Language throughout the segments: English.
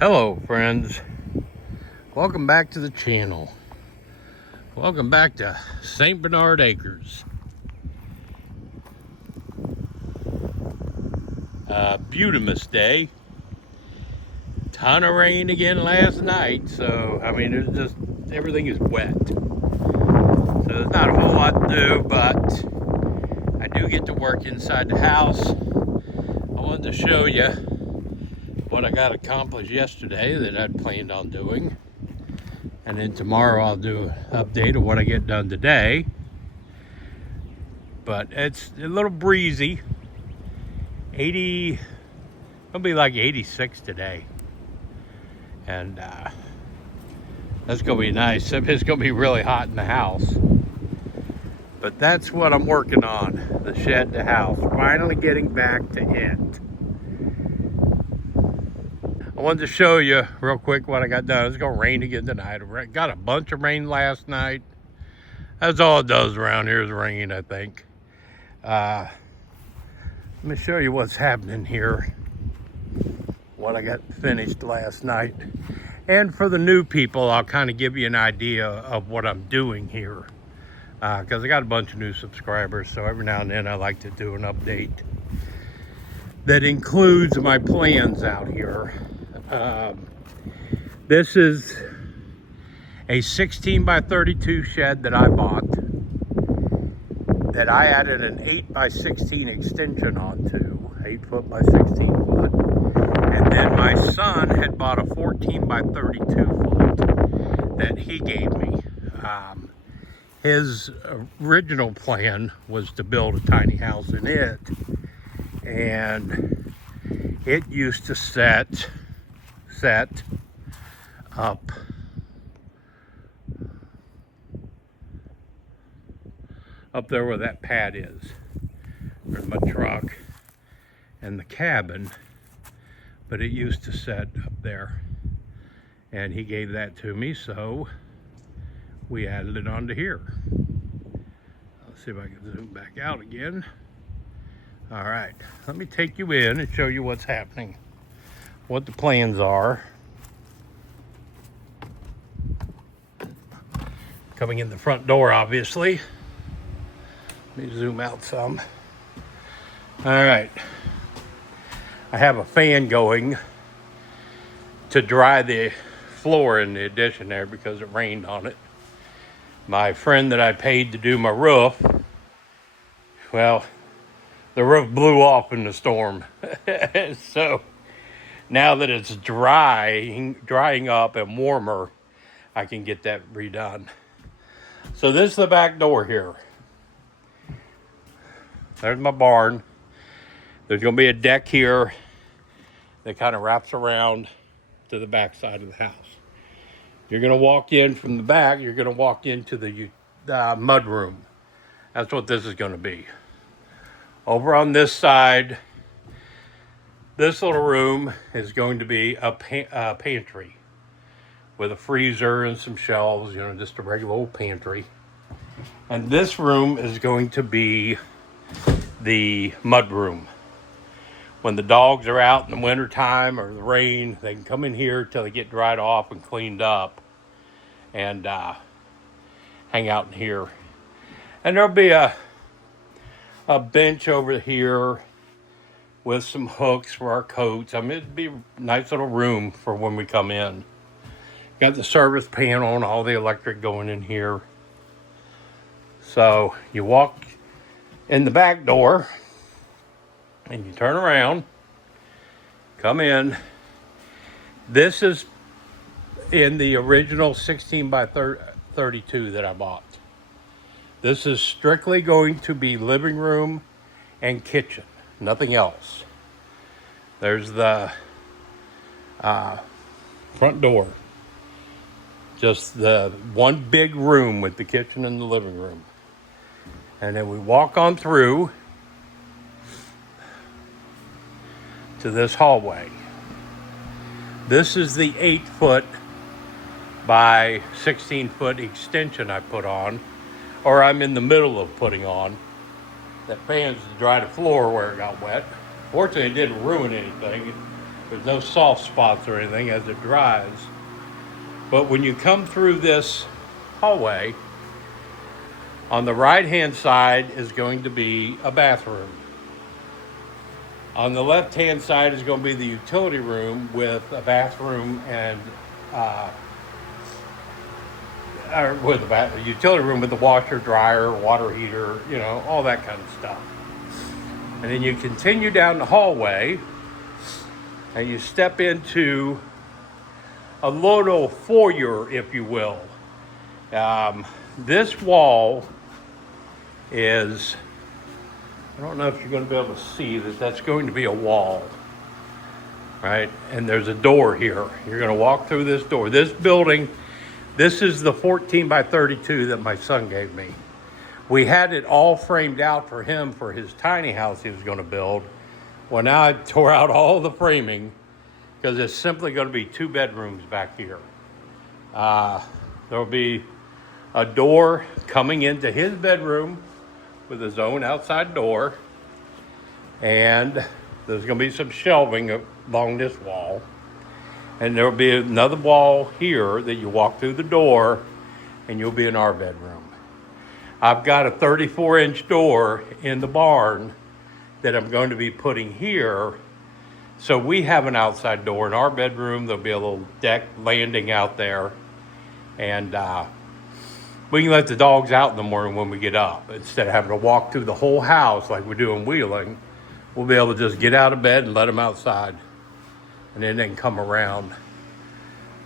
Hello friends, welcome back to the channel. Welcome back to St. Bernard Acres. Beautimous day. Ton of rain again last night, so I mean there's just everything is wet. So there's not a whole lot to do, but I do get to work inside the house. I wanted to show you what I got accomplished yesterday that I'd planned on doing. And then tomorrow I'll do an update of what I get done today. But it's a little breezy. 80, it'll be like 86 today. And that's gonna be nice. It's gonna be really hot in the house. But that's what I'm working on, the shed, the house. Finally getting back to it. I wanted to show you real quick what I got done. It's gonna rain again tonight. I got a bunch of rain last night. That's all it does around here is rain, I think. Let me show you what's happening here. What I got finished last night. And for the new people, I'll kind of give you an idea of what I'm doing here. Because I got a bunch of new subscribers, so every now and then I like to do an update that includes my plans out here. This is a 16 by 32 shed that I bought, that I added an 8 by 16 extension onto, 8 foot by 16 foot. And then my son had bought a 14 by 32 foot that he gave me. His original plan was to build a tiny house in it, and it used to set up there where that pad is. There's my truck and the cabin, but it used to set up there, and he gave that to me, so we added it onto here. Let's see if I can zoom back out again. All right, let me take you in and show you what's happening, what the plans are. Coming in the front door, obviously. Let me zoom out some. All right, I have a fan going to dry the floor in the addition there because it rained on it. My friend that I paid to do my roof, well, the roof blew off in the storm. So now that it's drying up and warmer, I can get that redone. So this is the back door here. There's my barn. There's going to be a deck here that kind of wraps around to the back side of the house. You're going to walk in from the back. You're going to walk into the mud room. That's what this is going to be. Over on this side, this little room is going to be a pantry with a freezer and some shelves, you know, just a regular old pantry. And this room is going to be the mud room. When the dogs are out in the wintertime or the rain, they can come in here till they get dried off and cleaned up and hang out in here. And there'll be a bench over here with some hooks for our coats. I mean, it'd be a nice little room for when we come in. Got the service panel and all the electric going in here. So you walk in the back door and you turn around, come in. This is in the original 16 by 32 that I bought. This is strictly going to be living room and kitchen, nothing else. There's the front door. Just the one big room with the kitchen and the living room. And then we walk on through to this hallway. This is the 8 foot by 16 foot extension I put on, or I'm in the middle of putting on. That fan's to dry the floor where it got wet. Fortunately, it didn't ruin anything. There's no soft spots or anything as it dries. But when you come through this hallway, on the right-hand side is going to be a bathroom. On the left-hand side is going to be the utility room with a bathroom and with a utility room with the washer, dryer, water heater, you know, all that kind of stuff. And then you continue down the hallway and you step into a little foyer, if you will. This wall is, I don't know if you're going to be able to see that that's going to be a wall, right? And there's a door here. You're going to walk through this door. This building, this is the 14 by 32 that my son gave me. We had it all framed out for him for his tiny house he was going to build. Well, now I tore out all the framing because it's simply going to be 2 bedrooms back here. There'll be a door coming into his bedroom with his own outside door. And there's going to be some shelving along this wall. And there'll be another wall here that you walk through the door and you'll be in our bedroom. I've got a 34-inch door in the barn that I'm going to be putting here. So we have an outside door in our bedroom. There'll be a little deck landing out there. And we can let the dogs out in the morning when we get up. Instead of having to walk through the whole house like we do in Wheeling, we'll be able to just get out of bed and let them outside. And then they can come around.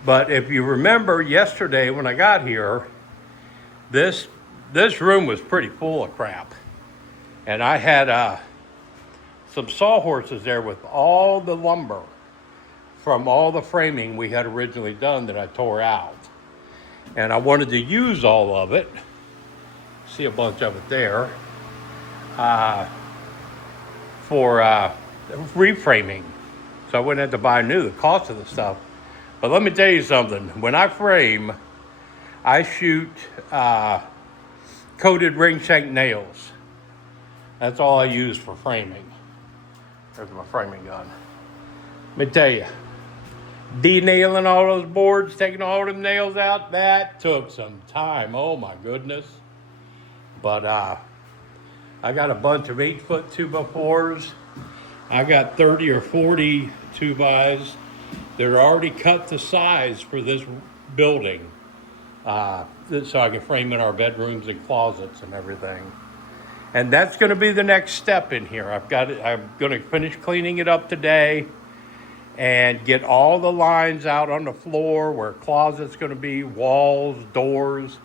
But if you remember yesterday when I got here, this room was pretty full of crap. And I had some sawhorses there with all the lumber from all the framing we had originally done that I tore out. And I wanted to use all of it, see a bunch of it there, for reframing. So I wouldn't have to buy new, the cost of the stuff. But let me tell you something, when I frame, I shoot coated ring shank nails. That's all I use for framing. There's my framing gun. Let me tell you, de-nailing all those boards, taking all them nails out, that took some time. Oh my goodness. But I got a bunch of 8-foot 2x4s. I got 30 or 40 2x. They're already cut to size for this building. So I can frame in our bedrooms and closets and everything. And that's going to be the next step in here. I'm going to finish cleaning it up today and get all the lines out on the floor where closet's going to be, walls, doors.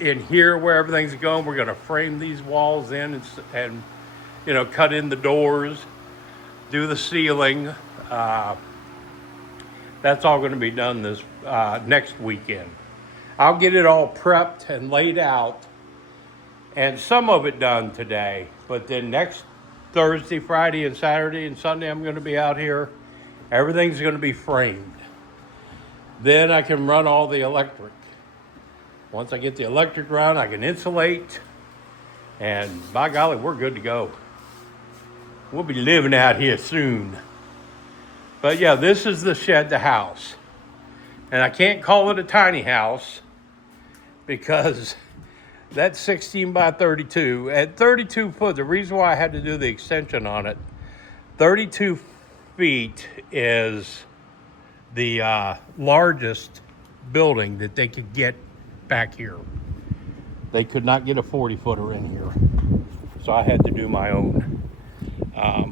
In here where everything's going, we're going to frame these walls in and you know, cut in the doors, do the ceiling. That's all going to be done this next weekend. I'll get it all prepped and laid out, and some of it done today. But then next Thursday, Friday, and Saturday, and Sunday, I'm going to be out here. Everything's going to be framed. Then I can run all the electric. Once I get the electric run, I can insulate, and by golly, we're good to go. We'll be living out here soon. But yeah, this is the shed, the house. And I can't call it a tiny house because that's 16 by 32. At 32 foot, the reason why I had to do the extension on it, 32 feet is the largest building that they could get back here. They could not get a 40-footer in here. So I had to do my own,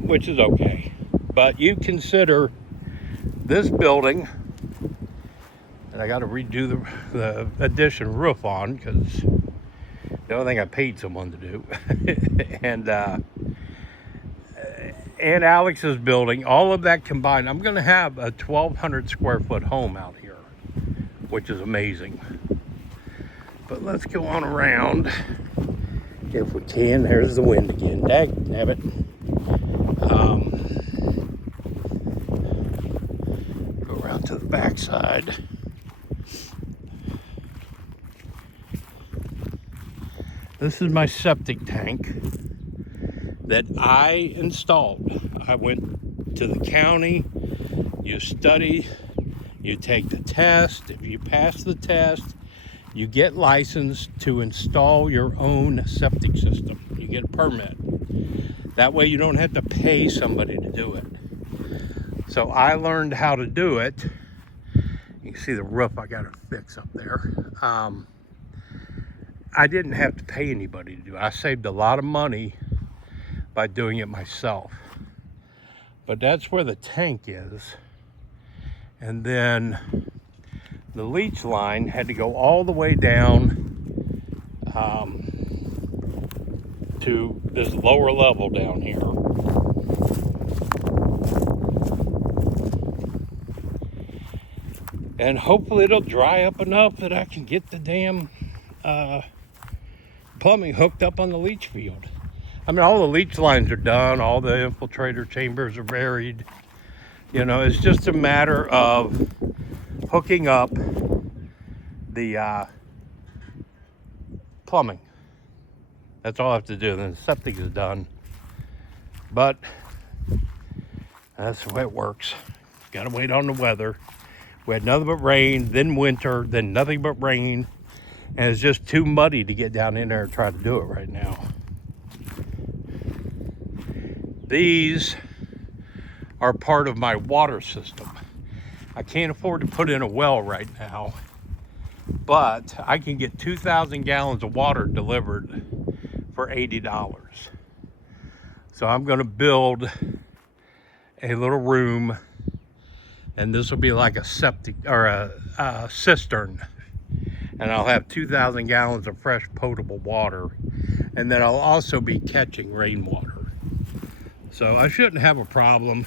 which is okay. But you consider this building, and I got to redo the addition roof on because the only thing I paid someone to do. and Alex's building, all of that combined, I'm going to have a 1,200 square foot home out here, which is amazing. But let's go on around if we can. There's the wind again. Dagnabbit. Go around to the back side. This is my septic tank that I installed. I went to the county, you study, you take the test. If you pass the test, you get licensed to install your own septic system. You get a permit. That way you don't have to pay somebody to do it. So I learned how to do it. You can see the roof I got to fix up there. I didn't have to pay anybody to do it. I saved a lot of money by doing it myself. But that's where the tank is. And then the leach line had to go all the way down to this lower level down here. And hopefully it'll dry up enough that I can get the damn plumbing hooked up on the leach field. I mean, all the leach lines are done. All the infiltrator chambers are buried. You know, it's just a matter of hooking up the plumbing. That's all I have to do. Then the septic is done. But that's the way it works. Gotta wait on the weather. We had nothing but rain, then winter, then nothing but rain. And it's just too muddy to get down in there and try to do it right now. These are part of my water system. I can't afford to put in a well right now, but I can get 2,000 gallons of water delivered for $80. So I'm gonna build a little room, and this will be like a septic or a cistern. And I'll have 2,000 gallons of fresh potable water. And then I'll also be catching rainwater. So I shouldn't have a problem.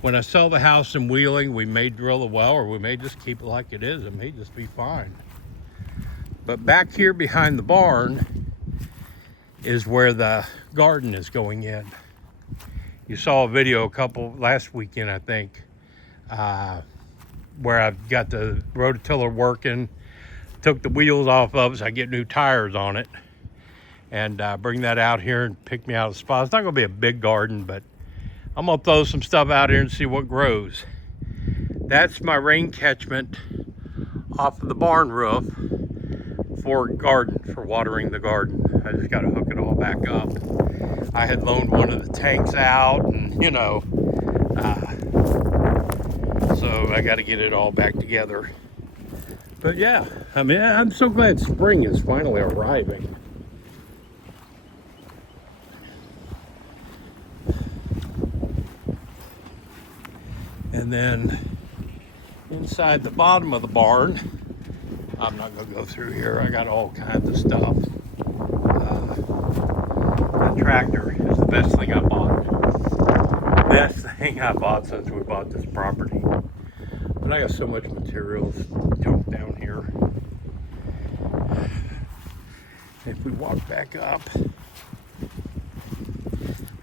When I sell the house in Wheeling, we may drill a well, or we may just keep it like it is. It may just be fine. But back here behind the barn is where the garden is going in. You saw a video last weekend, I think, where I've got the rototiller working, took the wheels off of it so I get new tires on it, and bring that out here and pick me out a spot. It's not gonna be a big garden, but I'm gonna throw some stuff out here and see what grows. That's my rain catchment off of the barn roof for garden, for watering the garden. I just gotta hook it all back up. I had loaned one of the tanks out, and you know, so I gotta get it all back together. But yeah, I mean, I'm so glad spring is finally arriving. And then inside the bottom of the barn, I'm not gonna go through here. I got all kinds of stuff. The tractor is the best thing I bought. Best thing I bought since we bought this property. But I got so much materials dumped down here. If we walk back up,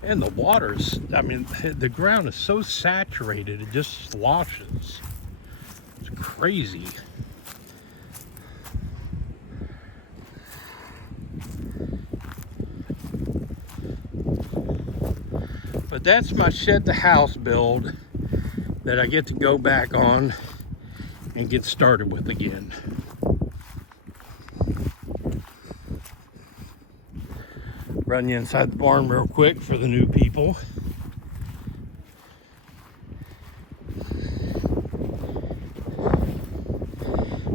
and the water's, I mean, the ground is so saturated, it just sloshes. It's crazy. But that's my shed to house build that I get to go back on and get started with again. Run you inside the barn real quick for the new people.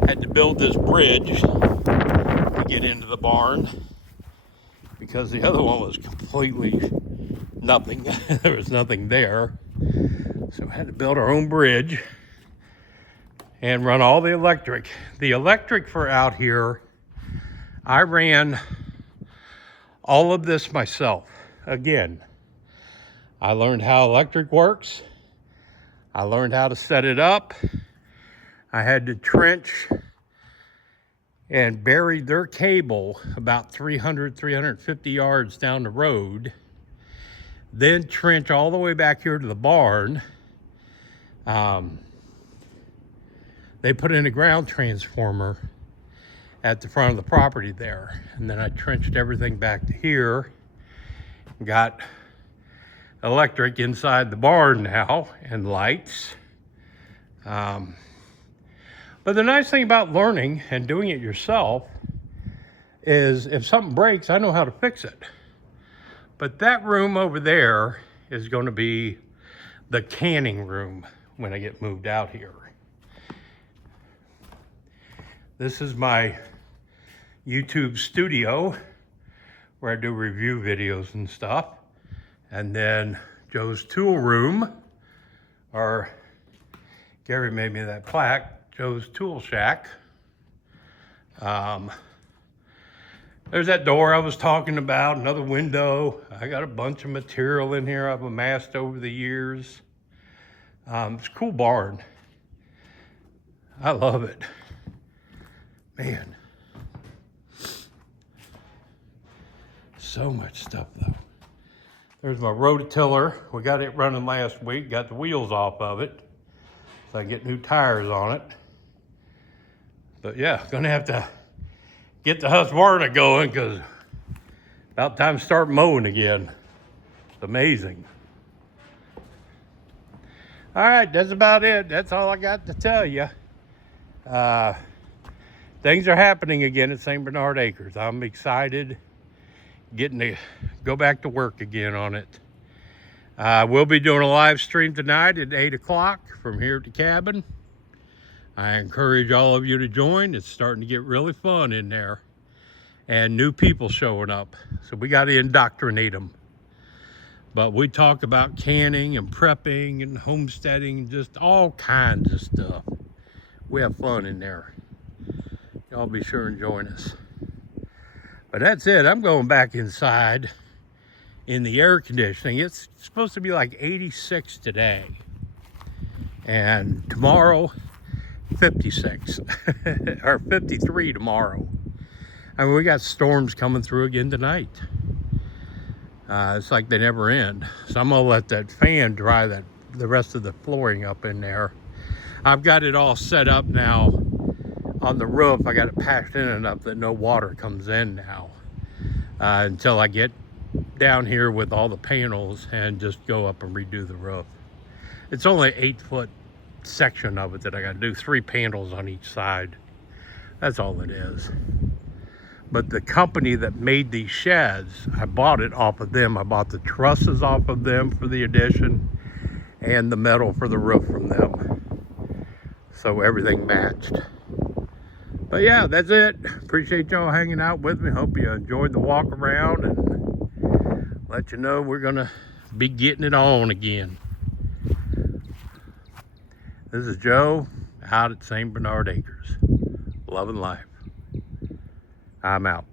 Had to build this bridge to get into the barn because the other one was completely nothing. There was nothing there. So I had to build our own bridge and run all the electric. The electric for out here, I ran all of this myself. Again, I learned how electric works. I learned how to set it up. I had to trench and bury their cable about 350 yards down the road. Then trench all the way back here to the barn. They put in a ground transformer at the front of the property there. And then I trenched everything back to here. Got electric inside the barn now and lights. But the nice thing about learning and doing it yourself is if something breaks, I know how to fix it. But that room over there is going to be the canning room when I get moved out here. This is my YouTube studio where I do review videos and stuff. And then Joe's tool room, or Gary made me that plaque, Joe's Tool Shack. There's that door I was talking about, another window. I got a bunch of material in here I've amassed over the years. It's a cool barn. I love it. Man. So much stuff though. There's my rototiller. We got it running last week, got the wheels off of it. So I get new tires on it. But yeah, gonna have to get the Husqvarna going because about time to start mowing again. It's amazing. All right, that's about it. That's all I got to tell you. Things are happening again at St. Bernard Acres. I'm excited getting to go back to work again on it. We'll be doing a live stream tonight at 8 o'clock from here at the cabin. I encourage all of you to join. It's starting to get really fun in there. And new people showing up. So we got to indoctrinate them. But we talk about canning and prepping and homesteading, just all kinds of stuff. We have fun in there. Y'all be sure and join us. But that's it. I'm going back inside in the air conditioning. It's supposed to be like 86 today. And tomorrow, 56 or 53 tomorrow. I mean, we got storms coming through again tonight. It's like they never end. So I'm gonna let that fan dry the rest of the flooring up in there. I've got it all set up now on the roof. I got it patched in enough that no water comes in now until I get down here with all the panels and just go up and redo the roof. It's only an 8-foot section of it that I got to do, 3 panels on each side. That's all it is. But the company that made these sheds, I bought it off of them. I bought the trusses off of them for the addition and the metal for the roof from them. So everything matched. But yeah, that's it. Appreciate y'all hanging out with me. Hope you enjoyed the walk around and let you know we're gonna be getting it on again. This is Joe out at St. Bernard Acres. Loving life. I'm out.